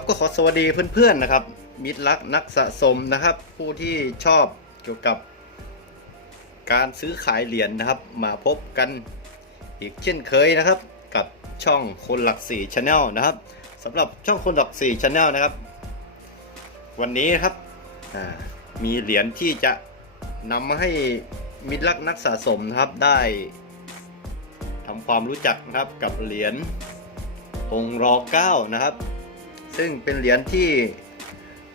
ครับก็ขอสวัสดีเพื่อนๆนะครับ มิตรรักนักสะสมนะครับ ผู้ที่ชอบเกี่ยวกับ การซื้อขายเหรียญนะครับ มาพบกันอีกเช่นเคยนะครับ กับช่องคนหลักสี่ชาแนลนะครับสำหรับช่องคนหลักสี่ชาแนลนะครับ วันนี้ครับมีเหรียญที่จะนำมาให้มิตรรักนักสะสมนะครับได้ทำความรู้จักนะครับกับเหรียญองค์รอเก้านะครับ ซึ่งเป็นเหรียญที่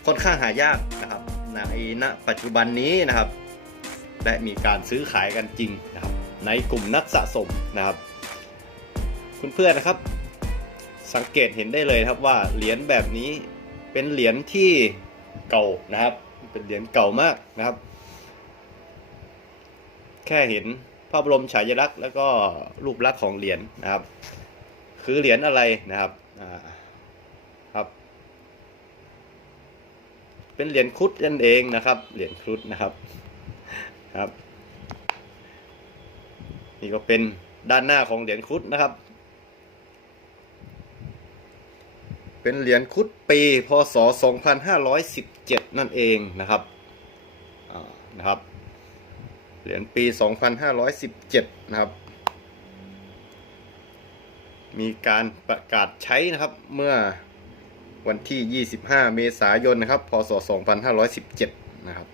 ค่อนข้างหายากนะครับในณปัจจุบันนี้นะครับ และมีการซื้อขายกันจริงนะครับ ในกลุ่มนักสะสมนะครับคุณเพื่อนๆนะครับ สังเกตเห็นได้เลยครับว่าเหรียญแบบนี้เป็นเหรียญที่เก่านะครับ เป็นเหรียญเก่ามากนะครับ แค่เห็นพระบรมฉายลักษณ์แล้วก็รูปลักษณ์ของเหรียญนะครับ คือเหรียญอะไรนะครับอ่าครับ เป็นเหรียญครุฑนั่นเองนะครับ เหรียญครุฑนะครับครับ นี่ก็เป็นด้านหน้าของเหรียญครุฑนะครับ เป็นเหรียญครุฑปี พศ 2517 นั่นเองนะครับนะครับ เหรียญปี 2517 นะครับ มีการประกาศใช้นะครับเมื่อ วันที่ 25 เมษายนนะครับ พศ 2517 นะครับ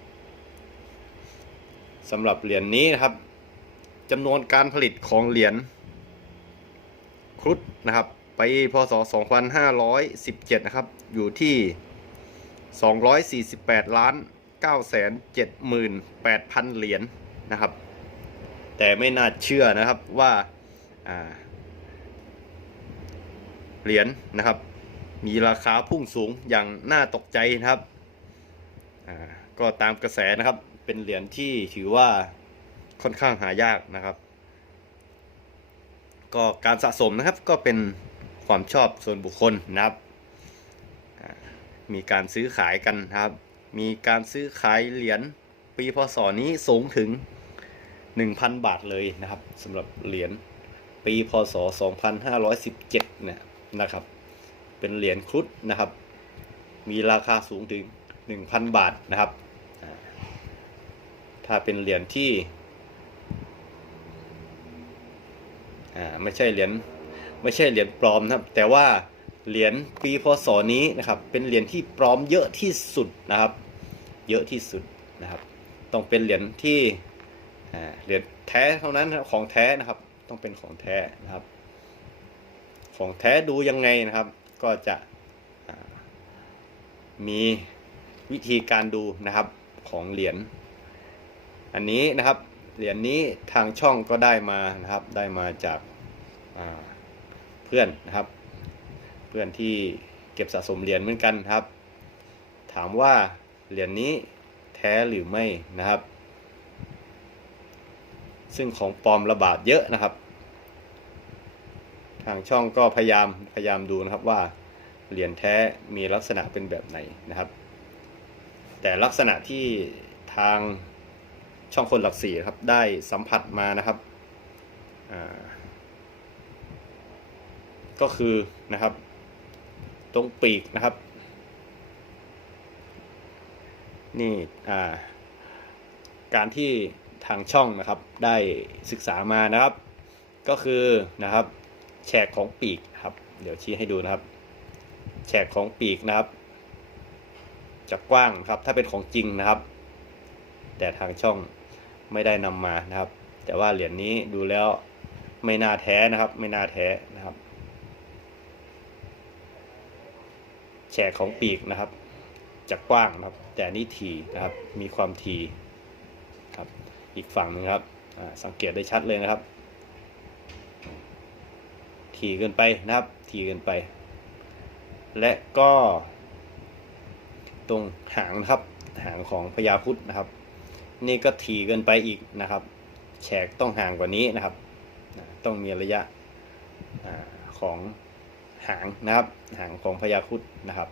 สำหรับเหรียญนี้นะครับจำนวนการผลิตของเหรียญครุฑนะครับ ไปพศ 2517 นะครับ อยู่ที่ 248 ล้าน 978,000 เหรียญนะครับ แต่ไม่น่าเชื่อนะครับว่าอ่าเหรียญนะครับ มีราคาพุ่งสูงอย่างน่าตกใจนะครับ ก็ตามกระแสนะครับ เป็นเหรียญที่ถือว่าค่อนข้างหายากนะครับ ก็การสะสมนะครับก็เป็นความชอบส่วนบุคคลนะครับ มีการซื้อขายกันนะครับ มีการซื้อขายเหรียญปีพศนี้สูงถึง 1,000 บาทเลยนะครับสำหรับเหรียญปีพศ 2517เนี่ยนะครับ เป็นเหรียญครุฑนะครับ มีราคาสูงถึง 1,000 บาทนะครับ ถ้าเป็นเหรียญที่ไม่ใช่เหรียญไม่ใช่เหรียญปลอมนะครับ แต่ว่าเหรียญปีพศนี้นะครับ เป็นเหรียญที่ปลอมเยอะที่สุดนะครับ เยอะที่สุดนะครับ ต้องเป็นเหรียญที่เหรียญแท้เท่านั้นของแท้นะครับ ต้องเป็นของแท้นะครับ ของแท้ดูยังไงนะครับ ก็จะมีวิธีการดูนะครับของเหรียญอันนี้นะครับเหรียญนี้ทางช่องก็ได้มานะครับได้มาจากาเพื่อนนะครับ เพื่อนที่เก็บสะสมเหรียญเหมือนกันครับ ถามว่าเหรียญนี้แท้หรือไม่นะครับ ซึ่งของปลอมระบาดเยอะนะครับางช่องก็พยายามพยายามดูนะครับว่าเหรียญแท้มีลักษณะเป็นแบบไหนนะครับ แต่ลักษณะที่ทางช่องคนหลักสี่ครับได้สัมผัสมานะครับก็คือนะครับ ตรงปีกนะครับ นี่การที่ทางช่องนะครับได้ศึกษามานะครับ ก็คือนะครับ แฉกของปีกครับ เดี๋ยวชี้ให้ดูนะครับ แฉกของปีกนะครับ จะกว้างครับ ถ้าเป็นของจริงนะครับ แต่ทางช่องไม่ได้นำมานะครับ แต่ว่าเหรียญนี้ดูแล้วไม่น่าแท้นะครับ ไม่น่าแท้นะครับ แฉกของปีกนะครับจะกว้างนะครับ แต่นี่ทีนะครับ มีความทีครับ อีกฝั่งหนึงครับสังเกตได้ชัดเลยนะครับ ถี่เกินไปนะครับ ถี่เกินไป และก็ตรงหางนะครับหางของพญาครุดนะครับ นี่ก็ถี่เกินไปอีกนะครับแฉกต้องห่างกว่านี้นะครับ ต้องมีระยะอของหางนะครับ หางของพญาคุดนะครับ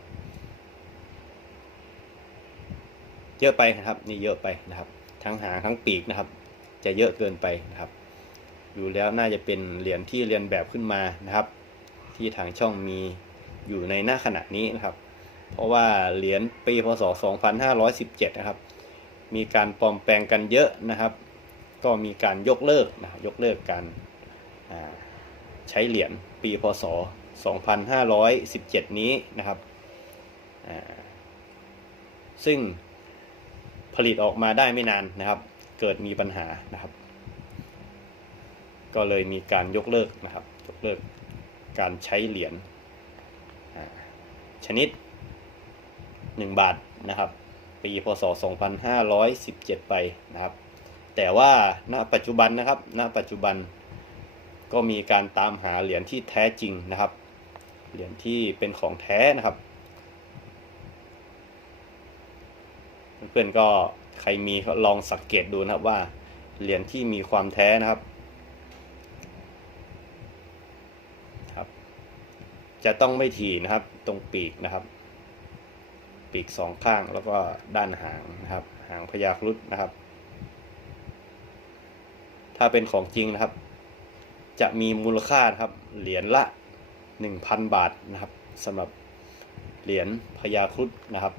เยอะไปนะครับ นี่เยอะไปนะครับ ทั้งหางทั้งปีกนะครับ จะเยอะเกินไปนะครับ ดูแล้วน่าจะเป็นเหรียญที่เรียนแบบขึ้นมานะครับ ที่ทางช่องมีอยู่ในหน้าขณะนี้นะครับ เพราะว่าเหรียญปีพศ 2517 นะครับ มีการปลอมแปลงกันเยอะนะครับ ก็มีการยกเลิกนะครับยกเลิกการใช้เหรียญปีพศ 2517 นี้นะครับซึ่งผลิตออกมาได้ไม่นานนะครับ เกิดมีปัญหานะครับ ก็เลยมีการยกเลิกนะครับยกเลิกการใช้เหรียญชนิด 1 บาทนะครับปีพศ 2517 ไปนะครับ แต่ว่าณปัจจุบันนะครับ ณปัจจุบันก็มีการตามหาเหรียญที่แท้จริงนะครับ เหรียญที่เป็นของแท้นะครับ เพื่อนๆก็ใครมีลองสังเกตดูนะครับว่าเหรียญที่มีความแท้นะครับ จะต้องไม่ถี่นะครับ ตรงปีกนะครับ ปีกสองข้างแล้วก็ด้านหางนะครับ หางพญาครุฑนะครับ ถ้าเป็นของจริงนะครับ จะมีมูลค่าครับ เหรียญละ 1,000 บาทนะครับสำหรับเหรียญพญาครุฑนะครับ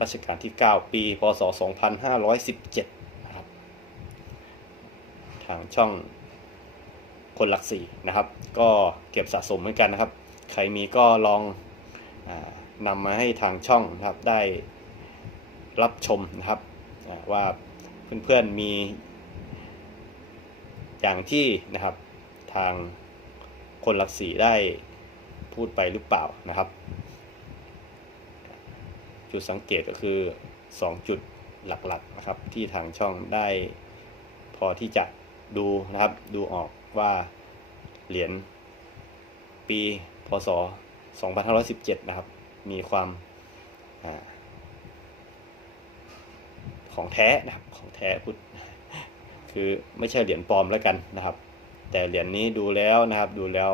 รัชกาลที่ 9 ปี พศ 2517 นะครับ ทางช่อง คนหลักสี่นะครับ ก็เก็บสะสมเหมือนกันนะครับ ใครมีก็ลองอนำมาให้ทางช่องนะครับได้รับชมนะครับว่าเพื่อนๆมี อย่างที่นะครับทางคนหลักสีได้พูดไปหรือเปล่านะครับ จุดสังเกตก็คือ 2 จุดหลักๆนะครับที่ทางช่องได้พอที่จะดูนะครับดูออก ว่าเหรียญปีพศ 2517 นะครับ มีความอของแท้นะครับของแท้พูดคือไม่ใช่เหรียญปลอมแล้วกันนะครับ แต่เหรียญนี้ดูแล้วนะครับดูแล้ว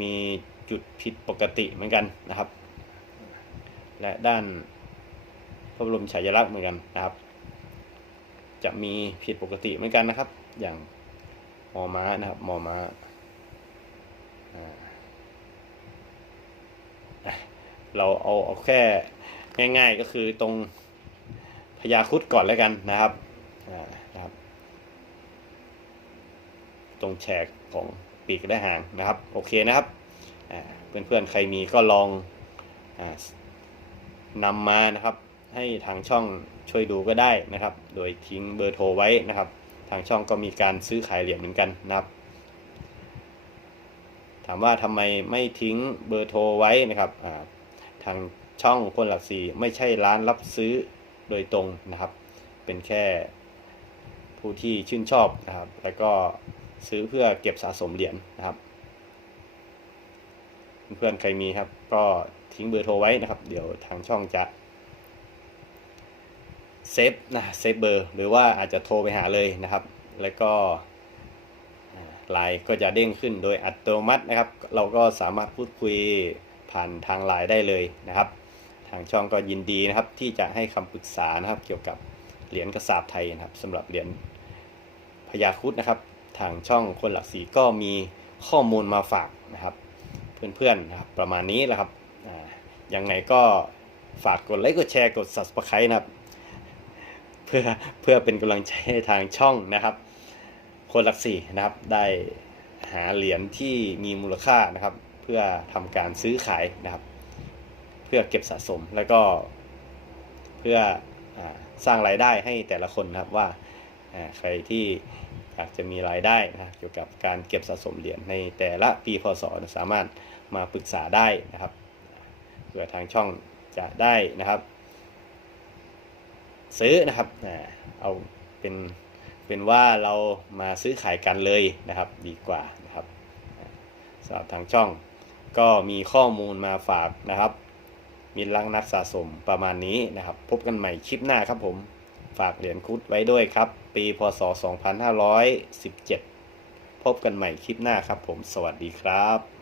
มีจุดผิดปกติเหมือนกันนะครับ และด้านพระบรมฉายาลักษณ์เหมือนกันนะครับ จะมีผิดปกติเหมือนกันนะครับ อย่าง มอม้านะครับมอม้าอ่าอะเราเอาเอาแค่ง่าย ๆก็คือตรงพญาคุดก่อนแล้วกันนะครับนะครับ ตรงแฉกของปีกและหางนะครับ โอเคนะครับเพื่อนๆใครมีก็ลองอนำมานะครับ ให้ทางช่องช่วยดูก็ได้นะครับ โดยทิ้งเบอร์โทรไว้นะครับ ทางช่องก็มีการซื้อขายเหรียญเหมือนกันนะครับ ถามว่าทำไมไม่ทิ้งเบอร์โทรไว้นะครับทางช่องคนหลักสี่ไม่ใช่ร้านรับซื้อโดยตรงนะครับ เป็นแค่ผู้ที่ชื่นชอบนะครับ แล้วก็ซื้อเพื่อเก็บสะสมเหรียญนะครับ เพื่อนใครมีครับ ก็ทิ้งเบอร์โทรไว้นะครับ เดี๋ยวทางช่องจะ เซฟนะเซฟเบอร์หรือว่าอาจจะโทรไปหาเลยนะครับ แล้วก็ไลน์ก็จะเด้งขึ้นโดยอัตโนมัตินะครับ เราก็สามารถพูดคุยผ่านทางไลน์ได้เลยนะครับ ทางช่องก็ยินดีนะครับ ที่จะให้คำปรึกษานะครับ เกี่ยวกับเหรียญกระสาบไทยนะครับสำหรับเหรียญพญาคุดนะครับ ทางช่องคนหลักสีก็มีข้อมูลมาฝากนะครับ เพื่อนๆนะครับประมาณนี้แหละครับอ่ายังไงก็ฝากกดไลค์กดแชร์กด subscribe นะครับ เพื่อเพื่อเป็นกำลังใจให้ทางช่องนะครับ คนหลักสี่นะครับได้หาเหรียญที่มีมูลค่านะครับ เพื่อทำการซื้อขายนะครับ เพื่อเก็บสะสมแล้วก็เพื่ออสร้างรายได้ให้แต่ละคนนะครับว่าใครที่อยากจะมีรายได้นะเกี่ยวกับการเก็บสะสมเหรียญในแต่ละปีพศสามารถมาปรึกษาได้นะครับเพื่อทางช่องจะได้นะครับ ซื้อนะครับเอาเป็นเป็นว่าเรามาซื้อขายกันเลยนะครับดีกว่านะครับสำหรับทางช่องก็มีข้อมูลมาฝากนะครับ มีลักนักสะสมประมาณนี้นะครับ พบกันใหม่คลิปหน้าครับผม ฝากเหรียญครุดไว้ด้วยครับ ปีพศ 2517 พบกันใหม่คลิปหน้าครับผม สวัสดีครับ